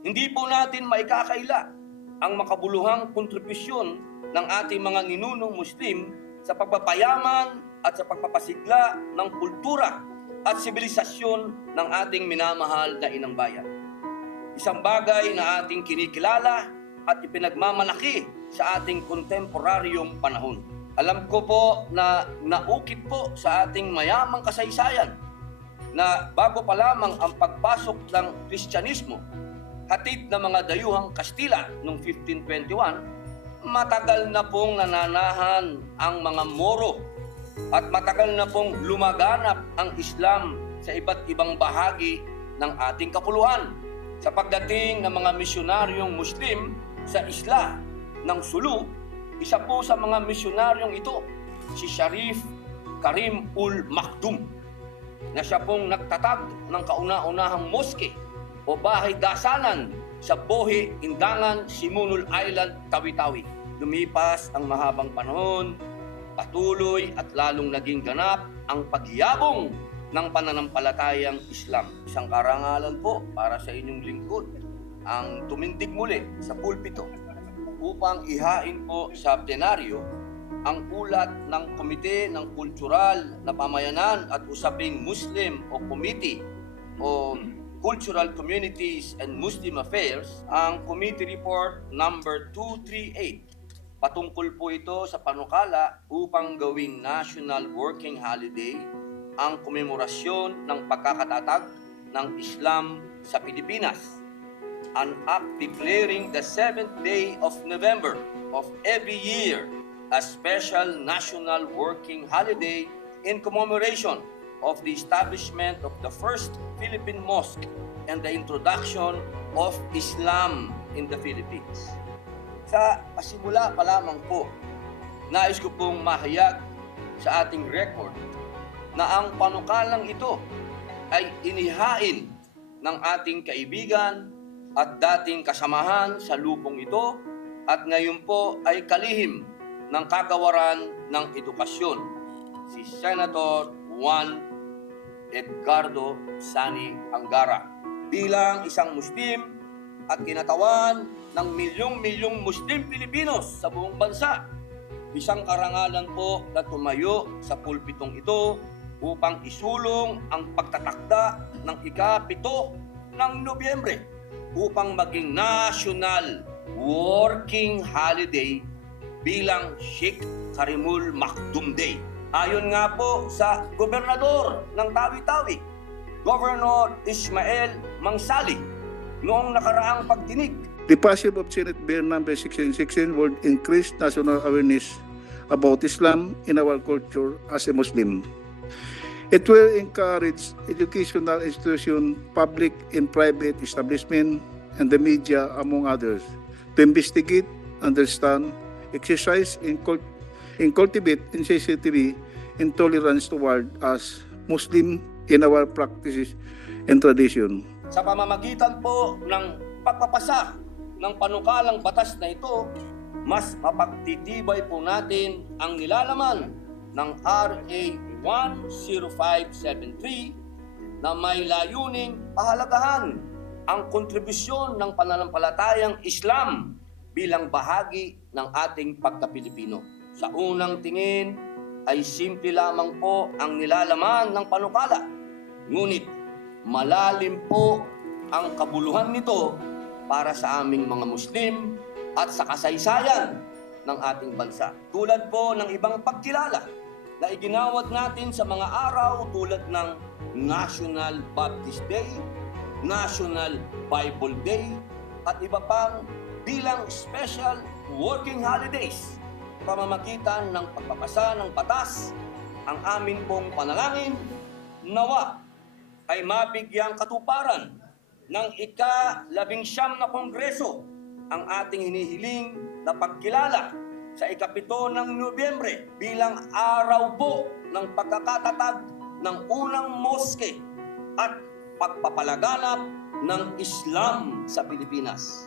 Hindi po natin maikakaila ang makabuluhang kontribusyon ng ating mga ninunong Muslim sa pagpapayaman at sa pagpapasigla ng kultura at sibilisasyon ng ating minamahal na inang bayan. Isang bagay na ating kinikilala at ipinagmamalaki sa ating kontemporaryong panahon. Alam ko po na naukit po sa ating mayamang kasaysayan na bago pa lamang ang pagpasok ng Kristyanismo, hatid ng mga dayuhang Kastila noong 1521, matagal na pong nananahan ang mga Moro at matagal na pong lumaganap ang Islam sa iba't ibang bahagi ng ating kapuluan. Sa pagdating ng mga misyonaryong Muslim sa isla ng Sulu, isa po sa mga misyonaryong ito, si Sharif Karim ul Makdum, na siya pong nagtatag ng kauna-unahang moske o bahay dasalan sa Bohe, Indangan, Simunul Island, Tawi-Tawi. Lumipas ang mahabang panahon, patuloy at lalong naging ganap ang pagyabong ng pananampalatayang Islam. Isang karangalan po para sa inyong lingkod ang tumindig muli sa pulpito upang ihain po sa plenaryo ang ulat ng Komite ng Kultural na Pamayanan at Usaping Muslim o Committee o Cultural Communities and Muslim Affairs, ang Committee Report number 238 Patungkol po ito sa panukala upang gawing national working holiday ang komemorasyon ng pagkakatatag ng Islam sa Pilipinas. An act declaring the seventh day of November of every year a special national working holiday in commemoration of the establishment of the first Philippine mosque and the introduction of Islam in the Philippines. Sa pasimula pa lamang po, nais ko pong mahayag sa ating record na ang panukalang ito ay inihain ng ating kaibigan at dating kasamahan sa lupong ito at ngayon po ay kalihim ng kagawaran ng edukasyon, si Senator Juan Edgardo Sani Angara. Bilang isang Muslim at kinatawan ng milyong-milyong Muslim Pilipinos sa buong bansa. Isang karangalan po na tumayo sa pulpitong ito upang isulong ang pagtatakda ng ikapito ng Nobyembre upang maging national working holiday bilang Sheikh Karimul Makdum Day. Ayon nga po sa gobernador ng Tawi-Tawi, Governor Ismael Mangsali, noong nakaraang pagdinig The passage of Senate Bill number 1616 would increase national awareness about Islam in our culture as a Muslim. It will encourage educational institutions, public and private establishment, and the media, among others, to investigate, understand, exercise, and, cult- and cultivate insensitivity and tolerance toward us Muslim in our practices and tradition. sa pamamagitan po ng pagpapasa ng panukalang batas na ito, mas mapagtitibay po natin ang nilalaman ng RA 10573 na may layuning pahalagahan ang kontribusyon ng pananampalatayang Islam bilang bahagi ng ating pagka-Pilipino. Sa unang tingin ay simple lamang po ang nilalaman ng panukala. Ngunit malalim po ang kabuluhan nito para sa aming mga Muslim at sa kasaysayan ng ating bansa. Tulad po ng ibang pagkilala na iginawad natin sa mga araw tulad ng National Baptist Day, National Bible Day, at iba pang bilang special working holidays pamamagitan ng pagpapasa ng batas ang amin pong panalangin nawa ay mabigyang katuparan ng ika-labing siyam na kongreso ang ating hinihiling na pagkilala sa ikapito ng Nobyembre bilang araw po ng pagkakatatag ng unang moske at pagpapalaganap ng Islam sa Pilipinas.